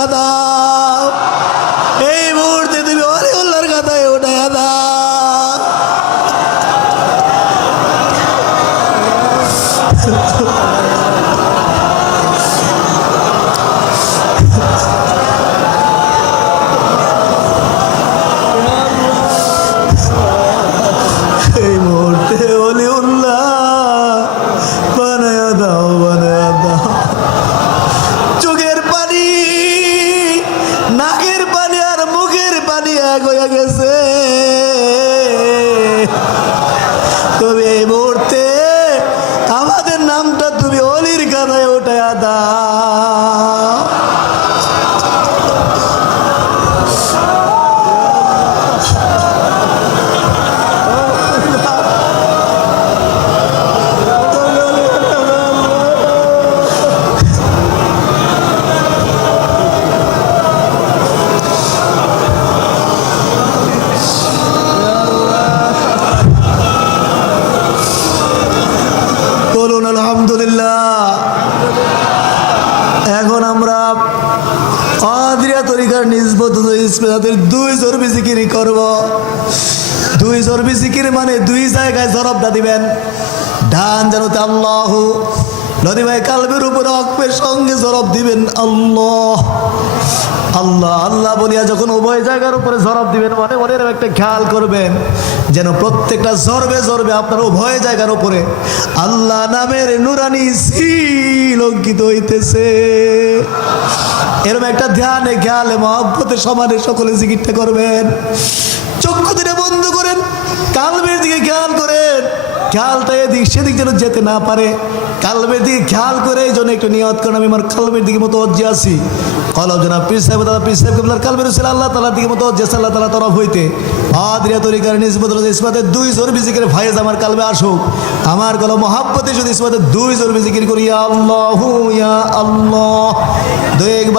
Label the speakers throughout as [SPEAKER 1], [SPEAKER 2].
[SPEAKER 1] দাদা মানে দুই জায়গায় জরবটা দিবেন। ডান জানুতে আল্লাহ। নদী ভাই কালবের উপরে অক্পের সঙ্গে জরব দিবেন, আল্লাহ। আল্লাহ আল্লাহ বলিয়া যখন উভয় জায়গার উপরে জরব দিবেন, মনে মনে একটা খেয়াল করবেন, যেন প্রত্যেকটা জরবে জরবে আপনার উভয় জায়গার উপরে আল্লাহ নামের নুরানি সিল অঙ্কিত হইতেছে। এরকম একটা ধ্যানে, খেয়ালে, মহব্বতে সমানে সকলে জিকিরটা করবেন। চক্ষু দিনে বন্ধ করেন, কালবের দিকে খেয়াল করেন। খেয়ালটা এদিক সেদিক যেন যেতে না পারে। কালবের দিকে খেয়াল করে এই জন্য একটু নিয়ত করেন, আমি আমার কালবের দিকে মতো অজ্জে আছি। কলব জনাব পীর সাহেব, দাদা পীর সাহেব কেবলার কালবের ছিল আল্লাহ তালার দিকে মতো অজ্জে আল্লাহ তালা তরফ হইতে। আদরিয়া তরিকার নিসবত ইসমাতের দুই জোর বিজিকের ভাইজ আমার কালবে আসুক। আমার কল মহাব্বতে শুধু ইসমাতের দুই জোর বিজিকির করি, আল্লাহু ইয়া আল্লাহ।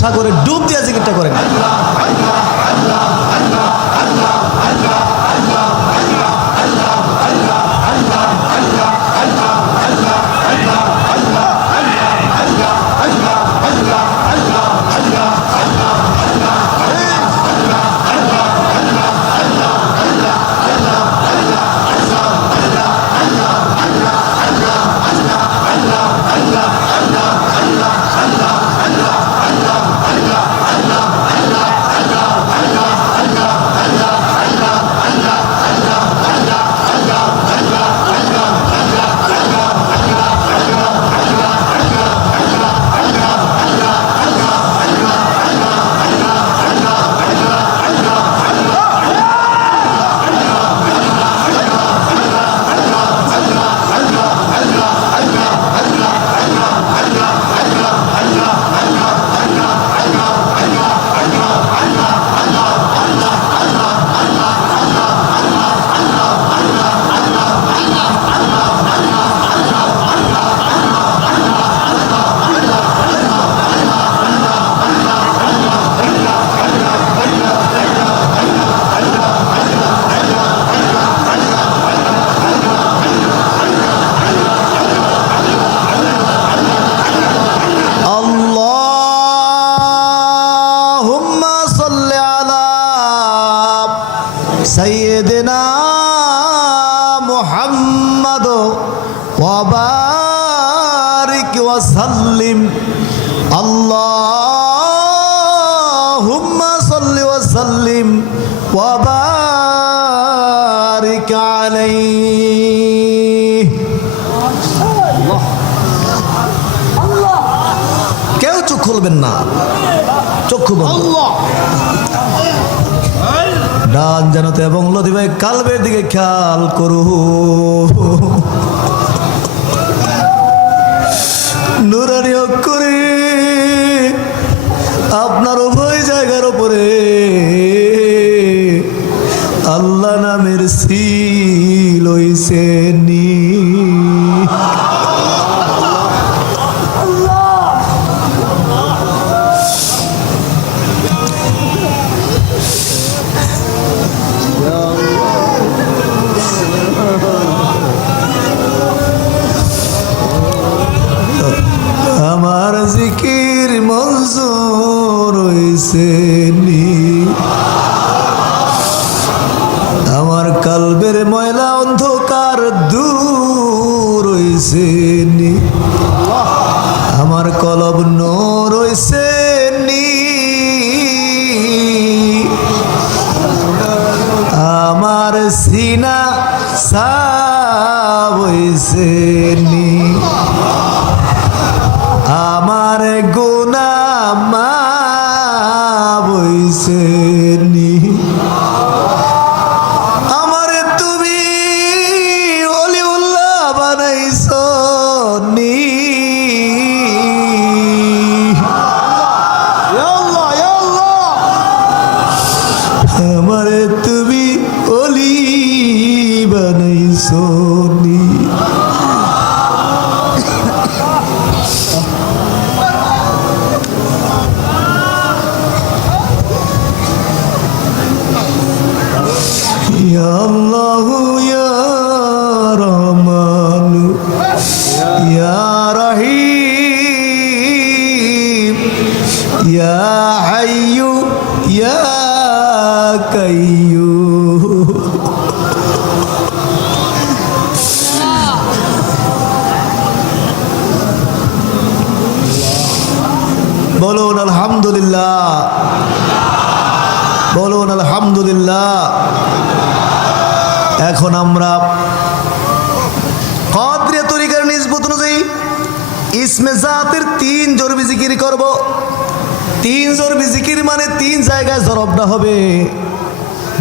[SPEAKER 1] সাগরে ডুব দিয়ে জিকিরটা সৈয়দনা মোহাম্মদ ওবারিক ওয়াসাল্লিম। আল্লাহুম্মা সাল্লি ওয়াসাল্লিম ওয়াবারিক আলাইহি। কেউ চোখ খুলবেন না। চক্ষু বন্ধ ডান জানাতে এবং লদি ভাই কালবের দিকে খেয়াল করু। নুরানি অক্ষরে আপনার উভয় জায়গার উপরে সিনা সাব আলহামদুলিল্লাহ। বলুন আলহামদুলিল্লাহ। এখন আমরা কদ্রিয়া তরিকার অনুযায়ী ইসমে জাতের তিন জিকির করব। তিন জিকির মানে তিন জায়গায় জরবটা হবে।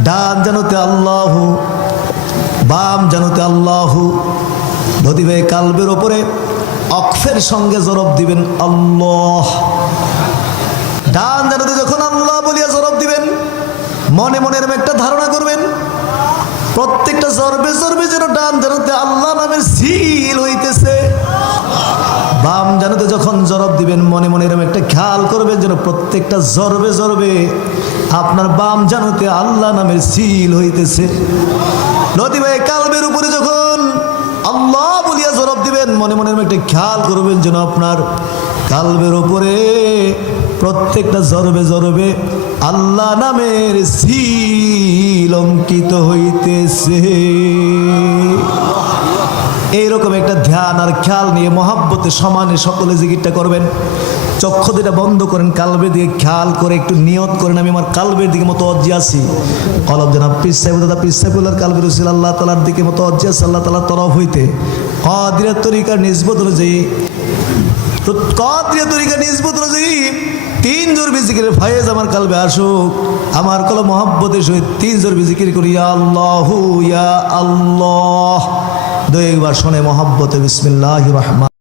[SPEAKER 1] ডান জানুতে আল্লাহ, বাম জানুতে আল্লাহ। নদীবে কালবের ওপরে অক্ষের সঙ্গে জরব দিবেন আল্লাহ। ডান জানুতে যখন আল্লাহ বলিয়া জরব দিবেন, মনে মনে এরকম একটা ধারণা করবেন, প্রত্যেকটা জরবে জরবে যেন ডান জানাতে আল্লাহ নামের সিল হইতেছে। বাম জানাতে যখন জরব দিবেন, মনে মনে এরকম একটা খেয়াল করবেন যেন প্রত্যেকটা জরবে জরবে আপনার বাম জানাতে আল্লাহ নামের সিল হইতেছে। নদী ভাই, কালবের উপরে যখন আল্লাহ বলিয়া জরব দিবেন, মনে মনে একটা খেয়াল করবেন যেন আপনার কালবের উপরে প্রত্যেকটা জরবে জরবে আল্লাহ নামের সিল অঙ্কিত হইতেছে। এইরকম একটা ধ্যান আর খেয়াল নিয়ে মহাব্বতে সমানে সকলে জিকিরটা করবেন। চক্ষু দুটা বন্ধ করেন, কালবের দিকে খেয়াল করে একটু নিয়ত করেন। আমি আমার কালবের দিকে মতো অজ্জি আছি। কলব জানা পিস দাদা পিস কালবের রসিল আল্লাহ তালার দিকে মতো অজ্জি আছে, আল্লাহ তালার তরফ হইতে। কদিরের তরিকার নিজবত অনুযায়ী তো কদ্রিয়া তরিকা নিজবত অনুযায়ী তিন জোর বিজিকির ফায়েজ আমার কালবে আসুক। আমার কল মহাব্বতের সহিত তিন জোর বিজিকির করি আল্লাহ, ইয়া আল্লাহ। দু একবার শোনে মহাব্বতে বিসমিল্লাহ রহমান।